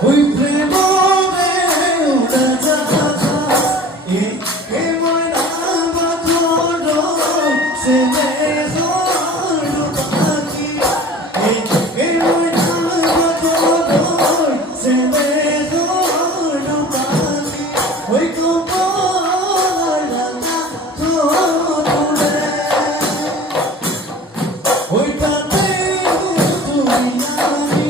ওই প্রেম উড়ে যা এ ময়না বাঁধন সে মেঘর পাখি এ ময়না বাঁধন সে মেঘর পাখি ওই কপাল রাঙা ধরে ওইটাতে তুমি আমি